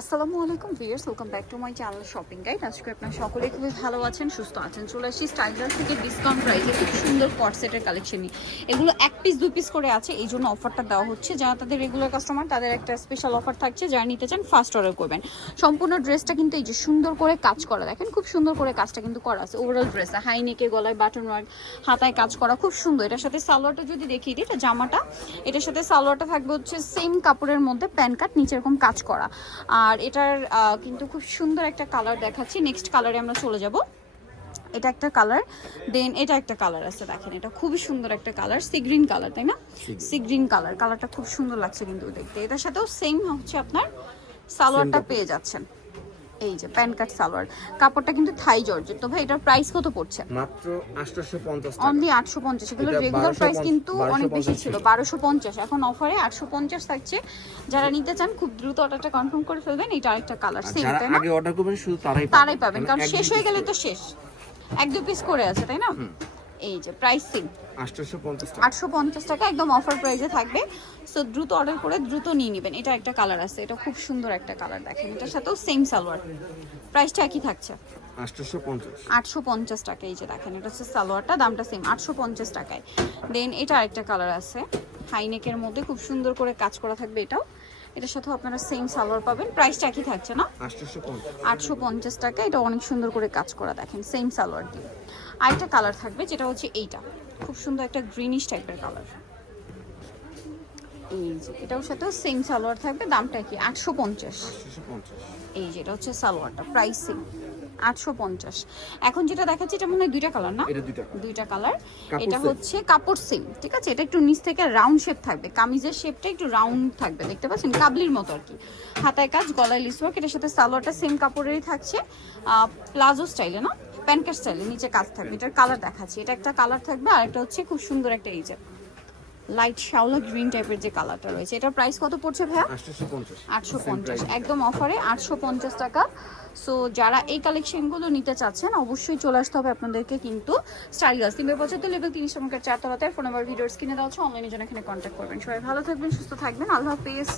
আসসালামু আলাইকুম viewers welcome back to my channel shopping guide আজকে আপনারা সকলে খুবই ভালো আছেন, সুস্থ আছেন। চলে আসছি স্টাইলার থেকে ডিসকাউন্ট প্রাইসে খুব সুন্দর কট সেটের কালেকশন নিয়ে। এগুলো এক পিস দু পিস করে আছে, এই জন্য অফারটা দেওয়া হচ্ছে। যারা তাদের রেগুলার কাস্টমার তাদের একটা স্পেশাল অফার থাকছে, যারা নিতে চান ফার্স্ট অর্ডার করবেন। সম্পূর্ণ ড্রেসটা কিন্তু এই যে সুন্দর করে কাজ করা, দেখেন খুব সুন্দর করে কাজটা কিন্তু করা আছে। ওভারঅল ড্রেস হাই নেকে গলায় বাটন ওয়ার্ক হাতায় কাজ করা, খুব সুন্দর। এটার সাথে সালোয়ারটা যদি দেখিয়ে দিই, এটা জামাটা, এটার সাথে সালোয়ারটা থাকবে হচ্ছে সেম কাপড়ের মধ্যে প্যান কাট, নিচে এরকম কাজ করা। আর এটার কিন্তু খুব সুন্দর একটা কালার দেখাচ্ছি। নেক্সট কালারে আমরা চলে যাব। এটা একটা কালার দেন এটা একটা কালার আছে দেখেন এটা খুবই সুন্দর একটা কালার সি গ্রিন কালার তাই না? সি গ্রিন কালার কালারটা খুব সুন্দর লাগছে কিন্তু দেখতে। এটার সাথেও সেম হচ্ছে আপনার সালোয়ারটা পেয়ে যাচ্ছেন। এই যে প্যান কাট সালোয়ার। কাপড়টা কিন্তু থাই জর্জেট। তো ভাই এটার প্রাইস কত পড়ছে? মাত্র আটশোশো পঞ্চাশ টাকা অনলি আটশো পঞ্চাশ এগুলো রেগুলার প্রাইস কিন্তু অনেক বেশি ছিল। বারোশো পঞ্চাশ এখন অফারে আটশো পঞ্চাশ থাকছে। যারা নিতে চান খুব দ্রুত অর্ডারটা কনফার্ম করে ফেলবেন। এটা আরেকটা কালার সেম তাই না? আগে অর্ডার করবেন শুধু তারাই তারাই পাবেন। কারণ শেষ হয়ে গেলে তো শেষ। এক দু পিস করে আছে তাই না? এই যে প্রাইস সেম আটশো পঞ্চাশ টাকা। একদম অফার প্রাইসে থাকবে। সো দ্রুত অর্ডার করে দ্রুত নিয়ে নেবেন। এটা একটা কালার আছে। এটা খুব সুন্দর একটা কালার দেখেন। এটার সাথেও সেম সালোয়ার। প্রাইসটা একই থাকছে। আটশো পঞ্চাশ। টাকা এই যে দেখেন। এটা হচ্ছে সালোয়ারটা দামটা সেম আটশো পঞ্চাশ টাকায়। দেন এটা আরেকটা কালার আছে। হাইনেকের মধ্যে খুব সুন্দর করে কাজ করা থাকবে এটাও। এটার সাথেও আপনারা সেম সালোয়ার পাবেন। প্রাইসটা একই থাকছে না? আটশো পঞ্চাশ। টাকা। এটা অনেক সুন্দর করে কাজ করা দেখেন সেম সালোয়ার দিয়ে। আরেকটা কালার থাকবে যেটা হচ্ছে এইটা। খুব সুন্দর একটা গ্রিনিশ টাইপের কালার এই যে এটার সাথেও সেম সালোয়ার থাকবে দামটা কি? আটশো পঞ্চাশ। এই যে এটা হচ্ছে সালোয়ারটা প্রাইস সেম আটশো পঞ্চাশ। এখন যেটা দেখাচ্ছি এটা মনে হয় দুইটা কালার না? এটা দুইটা কালার এটা হচ্ছে কাপড় সেম ঠিক আছে? এটা একটু নিচ থেকে রাউন্ড শেপ থাকবে। কামিজের শেপটা একটু রাউন্ড থাকবে দেখতে পাচ্ছেন? কাবলির মতো আর কি। হাতায় কাজ গলায় লিস ওয়ার্ক এটার সাথে সালোয়ারটা সেম কাপড়েরই থাকছে। প্লাজো স্টাইলে না? প্যান্টার স্টাইলে নিচে কাজ থাকবে। এটার কালার দেখাচ্ছি। এটা একটা কালার থাকবে আর একটা হচ্ছে খুব সুন্দর একটা এই লাইট শাওলা গ্রিন টাইপের যে কালারটা রয়েছে এটার প্রাইস কত পড়ছে ভাইয়া? আটশো পঞ্চাশ। একদম অফারে আটশো পঞ্চাশ টাকা। সো যারা এই কালেকশনগুলো নিতে চাচ্ছেন অবশ্যই চলে আসতে হবে আপনাদেরকে কিন্তু স্টাইল গাছ তিনবার পঁচাত্তর লেভেল তিরিশ নম্বর চারতলাতে ফোন নাম্বার ভিডিওস কিনে দেওয়া হচ্ছে অনলাইনে জন্য এখানে কন্ট্যাক্ট করবেন। সবাই ভালো থাকবেন সুস্থ থাকবেন। আল্লাহ হাফেজ।